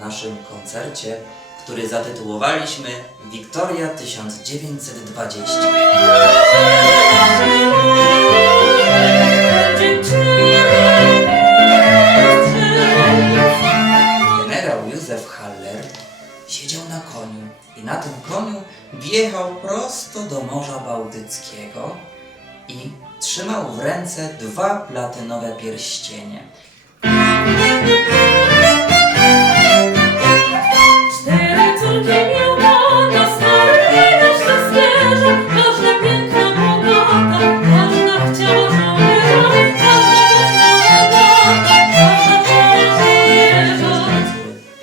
naszym koncercie, który zatytułowaliśmy Wiktoria 1920. Generał Józef Haller siedział na koniu i na tym koniu wjechał prosto do Morza Bałtyckiego i trzymał w ręce dwa platynowe pierścienie.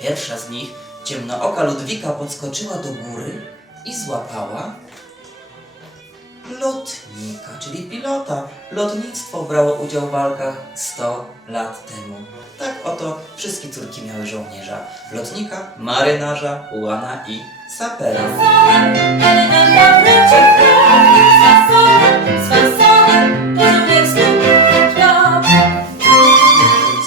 Pierwsza z nich, ciemnooka Ludwika, podskoczyła do góry i złapała lotnika, czyli pilota. Lotnictwo brało udział w walkach 100 lat temu. Tak oto wszystkie córki miały żołnierza. Lotnika, marynarza, ułana i sapera.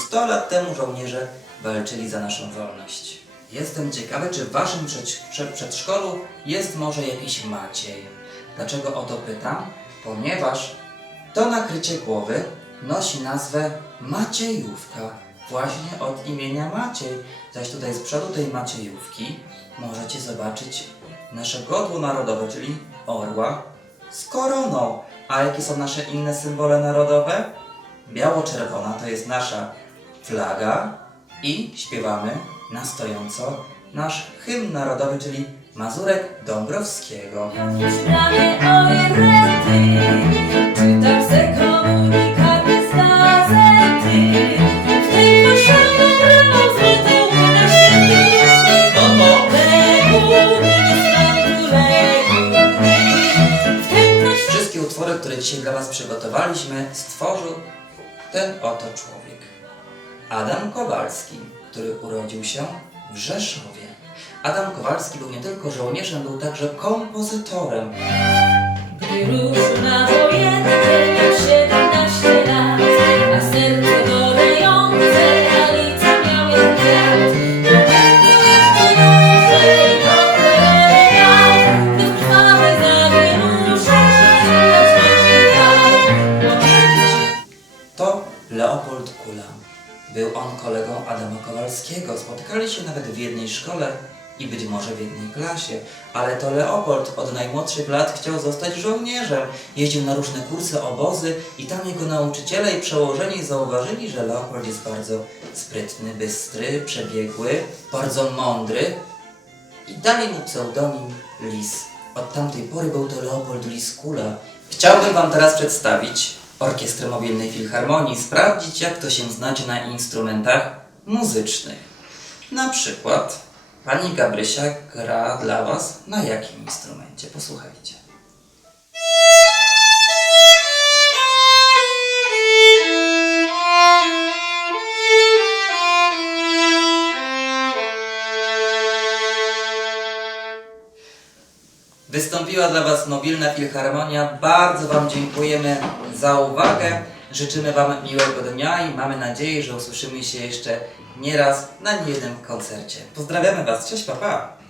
100 lat temu żołnierze walczyli za naszą wolność. Jestem ciekawy, czy w waszym przed, przed, przedszkolu jest może jakiś Maciej. Dlaczego o to pytam? Ponieważ to nakrycie głowy nosi nazwę Maciejówka. Właśnie od imienia Maciej. Zaś tutaj z przodu tej Maciejówki możecie zobaczyć nasze godło narodowe, czyli orła z koroną. A jakie są nasze inne symbole narodowe? Biało-czerwona to jest nasza flaga i śpiewamy na stojąco nasz hymn narodowy, czyli Mazurek Dąbrowskiego. Wszystkie utwory, które dzisiaj dla Was przygotowaliśmy, stworzył ten oto człowiek. Adam Kowalski, który urodził się w Rzeszowie. Adam Kowalski był nie tylko żołnierzem, był także kompozytorem. Gdy ruszył na wojenkę, miał 17 lat, a serce gorejące, Alicja miał jak kwiat. Pamiętam jak to dłużej, określony lat, gdy w krwawe zawierusze To Leopold Kula. Był on kolegą Adama Kowalskiego. Spotykali się nawet w jednej szkole i być może w jednej klasie. Ale to Leopold od najmłodszych lat chciał zostać żołnierzem. Jeździł na różne kursy, obozy i tam jego nauczyciele i przełożeni zauważyli, że Leopold jest bardzo sprytny, bystry, przebiegły, bardzo mądry i dali mu pseudonim Lis. Od tamtej pory był to Leopold Lis Kula. Chciałbym Wam teraz przedstawić Orkiestrę Mobilnej Filharmonii, sprawdzić jak to się znacie na instrumentach muzycznych. Na przykład Pani Gabrysia gra dla Was na jakim instrumencie? Posłuchajcie. Wystąpiła dla Was Mobilna Filharmonia. Bardzo Wam dziękujemy za uwagę. Życzymy Wam miłego dnia i mamy nadzieję, że usłyszymy się jeszcze nieraz na niejednym koncercie. Pozdrawiamy Was. Cześć, papa. Pa.